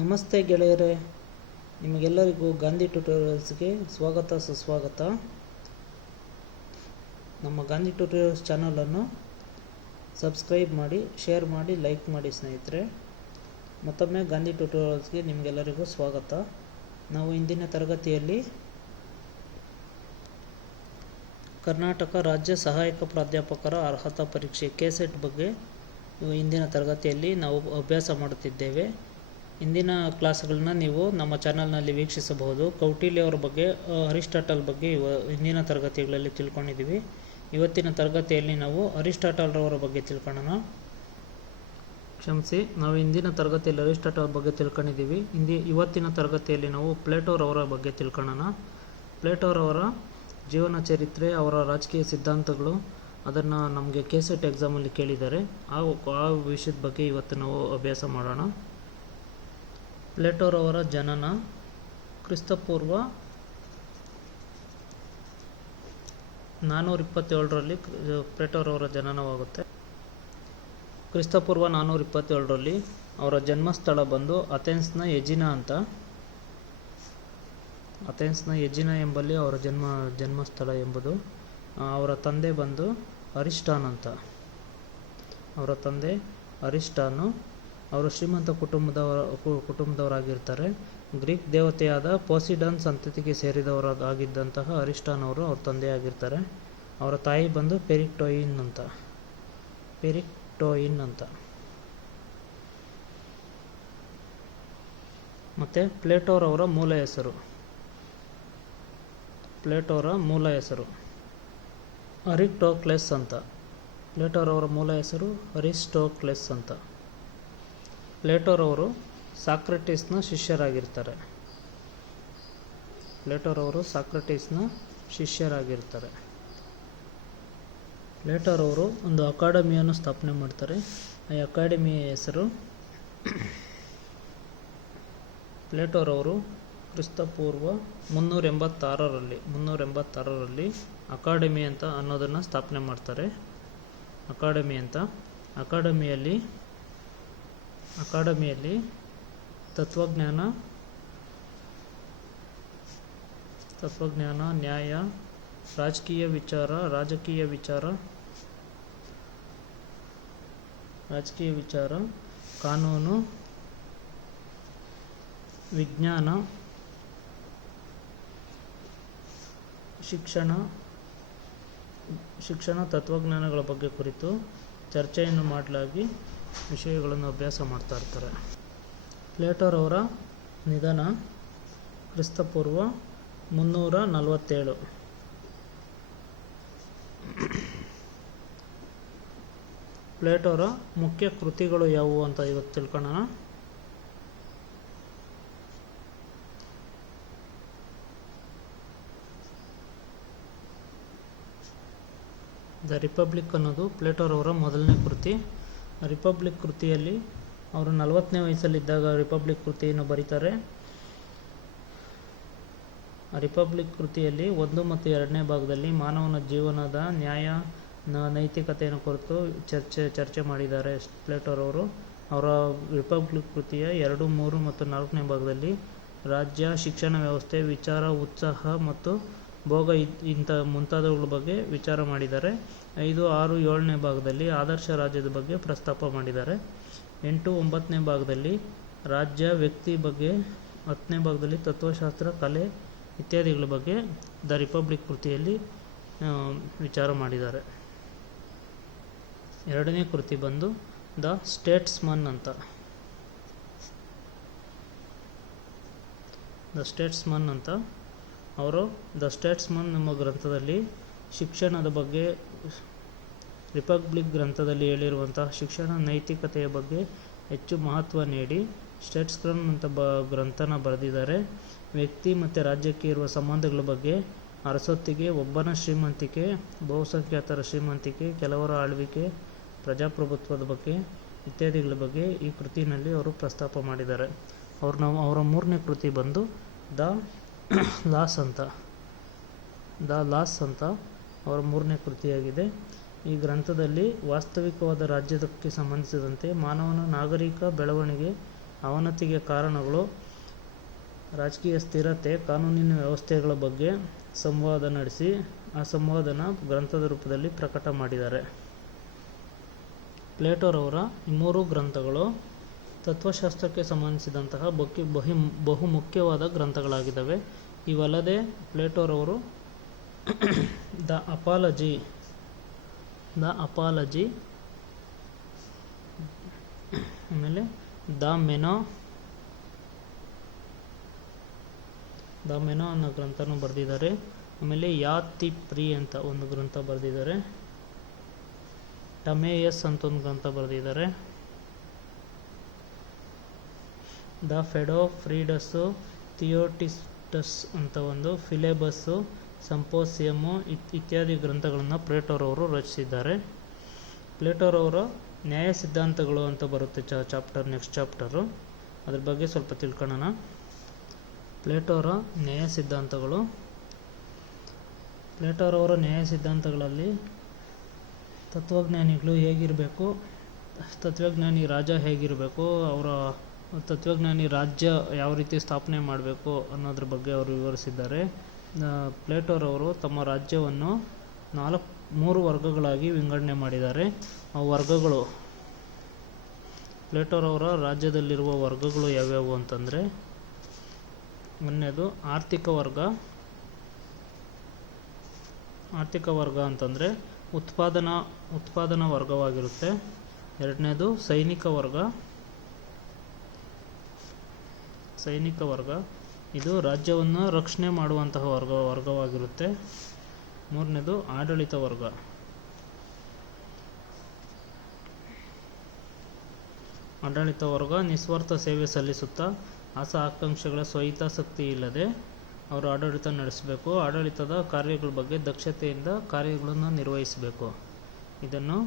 ನಮಸ್ತೆ ಗೆಳೆಯರೇ, ನಿಮಗೆಲ್ಲರಿಗೂ ಗಾಂಧಿ ಟ್ಯುಟೋರಿಯಲ್ಸ್ಗೆ ಸ್ವಾಗತ ಸುಸ್ವಾಗತ. ನಮ್ಮ ಗಾಂಧಿ ಟ್ಯುಟೋರಿಯಲ್ಸ್ ಚಾನಲನ್ನು ಸಬ್ಸ್ಕ್ರೈಬ್ ಮಾಡಿ, ಶೇರ್ ಮಾಡಿ, ಲೈಕ್ ಮಾಡಿ ಸ್ನೇಹಿತರೆ. ಮತ್ತೊಮ್ಮೆ ಗಾಂಧಿ ಟ್ಯುಟೋರಿಯಲ್ಸ್ಗೆ ನಿಮಗೆಲ್ಲರಿಗೂ ಸ್ವಾಗತ. ನಾವು ಇಂದಿನ ತರಗತಿಯಲ್ಲಿ ಕರ್ನಾಟಕ ರಾಜ್ಯ ಸಹಾಯಕ ಪ್ರಾಧ್ಯಾಪಕರ ಅರ್ಹತಾ ಪರೀಕ್ಷೆ ಕೆಸೆಟ್ ಬಗ್ಗೆ ಇಂದಿನ ತರಗತಿಯಲ್ಲಿ ನಾವು ಅಭ್ಯಾಸ ಮಾಡುತ್ತಿದ್ದೇವೆ. ಇಂದಿನ ಕ್ಲಾಸ್ಗಳನ್ನ ನೀವು ನಮ್ಮ ಚಾನಲ್ನಲ್ಲಿ ವೀಕ್ಷಿಸಬಹುದು. ಕೌಟಿಲ್ಯ ಅವರ ಬಗ್ಗೆ, ಅರಿಸ್ಟಾಟಲ್ ಬಗ್ಗೆ ಇಂದಿನ ತರಗತಿಗಳಲ್ಲಿ ತಿಳ್ಕೊಂಡಿದ್ದೀವಿ. ಇವತ್ತಿನ ತರಗತಿಯಲ್ಲಿ ನಾವು ಅರಿಸ್ಟಾಟಲ್ರವರ ಬಗ್ಗೆ ತಿಳ್ಕೊಳ್ಳೋಣ. ಕ್ಷಮಿಸಿ, ನಾವು ಇಂದಿನ ತರಗತಿಯಲ್ಲಿ ಅರಿಸ್ಟಾಟಲ್ ಬಗ್ಗೆ ತಿಳ್ಕೊಂಡಿದ್ದೀವಿ. ಇವತ್ತಿನ ತರಗತಿಯಲ್ಲಿ ನಾವು ಪ್ಲೇಟೋರವರ ಬಗ್ಗೆ ತಿಳ್ಕೊಳ್ಳೋಣ. ಪ್ಲೇಟೋರವರ ಜೀವನ ಚರಿತ್ರೆ, ಅವರ ರಾಜಕೀಯ ಸಿದ್ಧಾಂತಗಳು, ಅದನ್ನು ನಮಗೆ ಕೆಸೆಟ್ ಎಕ್ಸಾಮಲ್ಲಿ ಕೇಳಿದ್ದಾರೆ. ಆ ವಿಷಯದ ಬಗ್ಗೆ ಇವತ್ತು ನಾವು ಅಭ್ಯಾಸ ಮಾಡೋಣ. ಪ್ಲೇಟೋರವರ ಜನನ ಕ್ರಿಸ್ತಪೂರ್ವ 427ರಲ್ಲಿ ಪ್ಲೇಟೋರವರ ಜನನವಾಗುತ್ತೆ. ಕ್ರಿಸ್ತಪೂರ್ವ 427ರಲ್ಲಿ ಅವರ ಜನ್ಮಸ್ಥಳ ಬಂದು ಅಥೆನ್ಸ್ನ ಎಜಿನಾ ಎಂಬಲ್ಲಿ ಅವರ ಜನ್ಮಸ್ಥಳ ಎಂಬುದು. ಅವರ ತಂದೆ ಬಂದು ಅರಿಸ್ಟಾನು. ಅವರು ಶ್ರೀಮಂತ ಕುಟುಂಬದವರಾಗಿರ್ತಾರೆ. ಗ್ರೀಕ್ ದೇವತೆಯಾದ ಪೋಸಿಡಾನ್ ಸಂತತಿಗೆ ಸೇರಿದವರಾಗಿದ್ದಂತಹ ಅರಿಸ್ಟಾನ್ ಅವರು ಅವ್ರ ತಂದೆಯಾಗಿರ್ತಾರೆ. ಅವರ ತಾಯಿ ಬಂದು ಪೆರಿಕ್ಟೋಯಿನ್ ಅಂತ. ಮತ್ತು ಪ್ಲೇಟೋರವರ ಮೂಲ ಹೆಸರು ಅರಿಸ್ಟೋಕ್ಲೆಸ್ ಅಂತ. ಪ್ಲೇಟೋರವರ ಮೂಲ ಹೆಸರು ಅರಿಸ್ಟೋಕ್ಲೆಸ್ ಅಂತ. ಪ್ಲೇಟೋರವರು ಸಾಕ್ರೆಟಿಸ್ನ ಶಿಷ್ಯರಾಗಿರ್ತಾರೆ. ಪ್ಲೇಟೋರವರು ಒಂದು ಅಕಾಡೆಮಿಯನ್ನು ಸ್ಥಾಪನೆ ಮಾಡ್ತಾರೆ. ಈ ಅಕಾಡೆಮಿಯ ಹೆಸರು ಪ್ಲೇಟೋರವರು ಕ್ರಿಸ್ತಪೂರ್ವ 386ರಲ್ಲಿ ಅಕಾಡೆಮಿ ಅಂತ ಅನ್ನೋದನ್ನು ಸ್ಥಾಪನೆ ಮಾಡ್ತಾರೆ. ಅಕಾಡೆಮಿಯಲ್ಲಿ ತತ್ವಜ್ಞಾನ, ನ್ಯಾಯ, ರಾಜಕೀಯ ವಿಚಾರ, ಕಾನೂನು, ವಿಜ್ಞಾನ, ಶಿಕ್ಷಣ ತತ್ವಜ್ಞಾನಗಳ ಬಗ್ಗೆ ಕುರಿತು ಚರ್ಚೆಯನ್ನು ಮಾಡಲಾಗಿ ವಿಷಯಗಳನ್ನು ಅಭ್ಯಾಸ ಮಾಡ್ತಾ ಇರ್ತಾರೆ. ಪ್ಲೇಟೋರವರ ನಿಧನ ಕ್ರಿಸ್ತಪೂರ್ವ 347. ಪ್ಲೇಟೋರ ಮುಖ್ಯ ಕೃತಿಗಳು ಯಾವುವು ಅಂತ ಇವತ್ತು ತಿಳ್ಕೊಳ್ಳೋಣ. ದ ರಿಪಬ್ಲಿಕ್ ಅನ್ನೋದು ಪ್ಲೇಟೋರವರ ಮೊದಲನೇ ಕೃತಿ. ರಿಪಬ್ಲಿಕ್ ಕೃತಿಯಲ್ಲಿ ಅವರು 40ನೇ ವಯಸ್ಸಲ್ಲಿದ್ದಾಗ ರಿಪಬ್ಲಿಕ್ ಕೃತಿಯನ್ನು ಬರೀತಾರೆ. ರಿಪಬ್ಲಿಕ್ ಕೃತಿಯಲ್ಲಿ 1 ಮತ್ತು 2ನೇ ಭಾಗದಲ್ಲಿ ಮಾನವನ ಜೀವನದ ನ್ಯಾಯ, ನೈತಿಕತೆಯನ್ನು ಕುರಿತು ಚರ್ಚೆ ಮಾಡಿದ್ದಾರೆ ಪ್ಲೇಟೋರವರು. ಅವರ ರಿಪಬ್ಲಿಕ್ ಕೃತಿಯ 2, 3 ಮತ್ತು 4ನೇ ಭಾಗದಲ್ಲಿ ರಾಜ್ಯ, ಶಿಕ್ಷಣ ವ್ಯವಸ್ಥೆ, ವಿಚಾರ, ಉತ್ಸಾಹ ಮತ್ತು ಭೋಗ ಮುಂತಾದವುಗಳ ಬಗ್ಗೆ ವಿಚಾರ ಮಾಡಿದ್ದಾರೆ. 5, 6, 7ನೇ ಭಾಗದಲ್ಲಿ ಆದರ್ಶ ರಾಜ್ಯದ ಬಗ್ಗೆ ಪ್ರಸ್ತಾಪ ಮಾಡಿದ್ದಾರೆ. 8, 9ನೇ ಭಾಗದಲ್ಲಿ ರಾಜ್ಯ, ವ್ಯಕ್ತಿ ಬಗ್ಗೆ, 10ನೇ ಭಾಗದಲ್ಲಿ ತತ್ವಶಾಸ್ತ್ರ, ಕಲೆ ಇತ್ಯಾದಿಗಳ ಬಗ್ಗೆ ದ ರಿಪಬ್ಲಿಕ್ ಕೃತಿಯಲ್ಲಿ ವಿಚಾರ ಮಾಡಿದ್ದಾರೆ. 2ನೇ ಕೃತಿ ಬಂದು ದ ಸ್ಟೇಟ್ಸ್ಮನ್ ಅಂತ. ಅವರು ದ ಸ್ಟೇಟ್ಸ್ಮನ್ ಎಂಬ ಗ್ರಂಥದಲ್ಲಿ ಶಿಕ್ಷಣದ ಬಗ್ಗೆ, ರಿಪಬ್ಲಿಕ್ ಗ್ರಂಥದಲ್ಲಿ ಹೇಳಿರುವಂತಹ ಶಿಕ್ಷಣ ನೈತಿಕತೆಯ ಬಗ್ಗೆ ಹೆಚ್ಚು ಮಹತ್ವ ನೀಡಿ ಸ್ಟೇಟ್ಸ್ಮನ್ ಅಂತ ಗ್ರಂಥನ ಬರೆದಿದ್ದಾರೆ. ವ್ಯಕ್ತಿ ಮತ್ತು ರಾಜ್ಯಕ್ಕೆ ಇರುವ ಸಂಬಂಧಗಳ ಬಗ್ಗೆ, ಅರಸೊತ್ತಿಗೆ, ಒಬ್ಬನ ಶ್ರೀಮಂತಿಕೆ, ಬಹುಸಂಖ್ಯಾತರ ಶ್ರೀಮಂತಿಕೆ, ಕೆಲವರ ಆಳ್ವಿಕೆ, ಪ್ರಜಾಪ್ರಭುತ್ವದ ಬಗ್ಗೆ ಇತ್ಯಾದಿಗಳ ಬಗ್ಗೆ ಈ ಕೃತಿನಲ್ಲಿ ಅವರು ಪ್ರಸ್ತಾಪ ಮಾಡಿದ್ದಾರೆ. ಅವರ 3ನೇ ಕೃತಿ ಬಂದು ದ ಲಾಸ್ ಅಂತ ಅವರ 3ನೇ ಕೃತಿಯಾಗಿದೆ. ಈ ಗ್ರಂಥದಲ್ಲಿ ವಾಸ್ತವಿಕವಾದ ರಾಜ್ಯಕ್ಕೆ ಸಂಬಂಧಿಸಿದಂತೆ ಮಾನವನ ನಾಗರಿಕ ಬೆಳವಣಿಗೆ ಅವನತಿಗೆ ಕಾರಣಗಳು, ರಾಜಕೀಯ ಸ್ಥಿರತೆ, ಕಾನೂನಿನ ವ್ಯವಸ್ಥೆಗಳ ಬಗ್ಗೆ ಸಂವಾದ ನಡೆಸಿ ಆ ಸಂವಾದನ ಗ್ರಂಥದ ರೂಪದಲ್ಲಿ ಪ್ರಕಟ ಮಾಡಿದ್ದಾರೆ. ಪ್ಲೇಟೋರವರ ಈ 3 ಗ್ರಂಥಗಳು ತತ್ವಶಾಸ್ತ್ರಕ್ಕೆ ಸಂಬಂಧಿಸಿದಂತಹ ಬಹುಮುಖ್ಯವಾದ ಗ್ರಂಥಗಳಾಗಿದ್ದಾವೆ. ಇವಲ್ಲದೆ ಪ್ಲೇಟೋರವರು ದ ಅಪಾಲಜಿ, ಆಮೇಲೆ ದ ಮೆನೋ ಅನ್ನೋ ಗ್ರಂಥನೂ ಬರೆದಿದ್ದಾರೆ. ಆಮೇಲೆ ಯಾತಿಪ್ರಿ ಅಂತ ಒಂದು ಗ್ರಂಥ ಬರೆದಿದ್ದಾರೆ. ಟಮೇಯಸ್ ಅಂತ ಒಂದು ಗ್ರಂಥ ಬರೆದಿದ್ದಾರೆ. ದ ಫೆಡೋ ಫ್ರೀಡಸ್ಸು, ಥಿಯೋಟಿಸ್ಟಸ್ ಅಂತ ಒಂದು, ಫಿಲೆಬಸ್ಸು, ಸಂಪೋಸಿಯಮ್ಮು ಇತ್ಯಾದಿ ಗ್ರಂಥಗಳನ್ನು ಪ್ಲೇಟೋರವರು ರಚಿಸಿದ್ದಾರೆ. ಪ್ಲೇಟೋರವರ ನ್ಯಾಯ ಸಿದ್ಧಾಂತಗಳು ಅಂತ ಬರುತ್ತೆ ನೆಕ್ಸ್ಟ್ ಚಾಪ್ಟರು, ಅದ್ರ ಬಗ್ಗೆ ಸ್ವಲ್ಪ ತಿಳ್ಕೊಳ್ಳೋಣ. ಪ್ಲೇಟೋರ ನ್ಯಾಯ ಸಿದ್ಧಾಂತಗಳು. ಪ್ಲೇಟೋರವರ ನ್ಯಾಯ ಸಿದ್ಧಾಂತಗಳಲ್ಲಿ ತತ್ವಜ್ಞಾನಿಗಳು ಹೇಗಿರಬೇಕು, ತತ್ವಜ್ಞಾನಿ ರಾಜ ಹೇಗಿರಬೇಕು, ಅವರ ತತ್ವಜ್ಞಾನಿ ರಾಜ್ಯ ಯಾವ ರೀತಿ ಸ್ಥಾಪನೆ ಮಾಡಬೇಕು ಅನ್ನೋದ್ರ ಬಗ್ಗೆ ಅವರು ವಿವರಿಸಿದ್ದಾರೆ. ಪ್ಲೇಟೋರವರು ತಮ್ಮ ರಾಜ್ಯವನ್ನು 3 ವರ್ಗಗಳಾಗಿ ವಿಂಗಡಣೆ ಮಾಡಿದ್ದಾರೆ. ಆ ವರ್ಗಗಳು, ಪ್ಲೇಟೋರವರ ರಾಜ್ಯದಲ್ಲಿರುವ ವರ್ಗಗಳು ಯಾವ್ಯಾವು ಅಂತಂದರೆ, ಮೊನ್ನೆದು ಆರ್ಥಿಕ ವರ್ಗ ಅಂತಂದರೆ ಉತ್ಪಾದನಾ ವರ್ಗವಾಗಿರುತ್ತೆ. ಎರಡನೇದು ಸೈನಿಕ ವರ್ಗ, ಇದು ರಾಜ್ಯವನ್ನು ರಕ್ಷಣೆ ಮಾಡುವಂತಹ ವರ್ಗವಾಗಿರುತ್ತೆ. ಮೂರನೇದು ಆಡಳಿತ ವರ್ಗ. ನಿಸ್ವಾರ್ಥ ಸೇವೆ ಸಲ್ಲಿಸುತ್ತಾ ಆಕಾಂಕ್ಷೆಗಳ ಸ್ವಹಿತಾಸಕ್ತಿ ಇಲ್ಲದೆ ಅವರು ಆಡಳಿತ ನಡೆಸಬೇಕು. ಆಡಳಿತದ ಕಾರ್ಯಗಳ ಬಗ್ಗೆ ದಕ್ಷತೆಯಿಂದ ಕಾರ್ಯಗಳನ್ನು ನಿರ್ವಹಿಸಬೇಕು. ಇದನ್ನು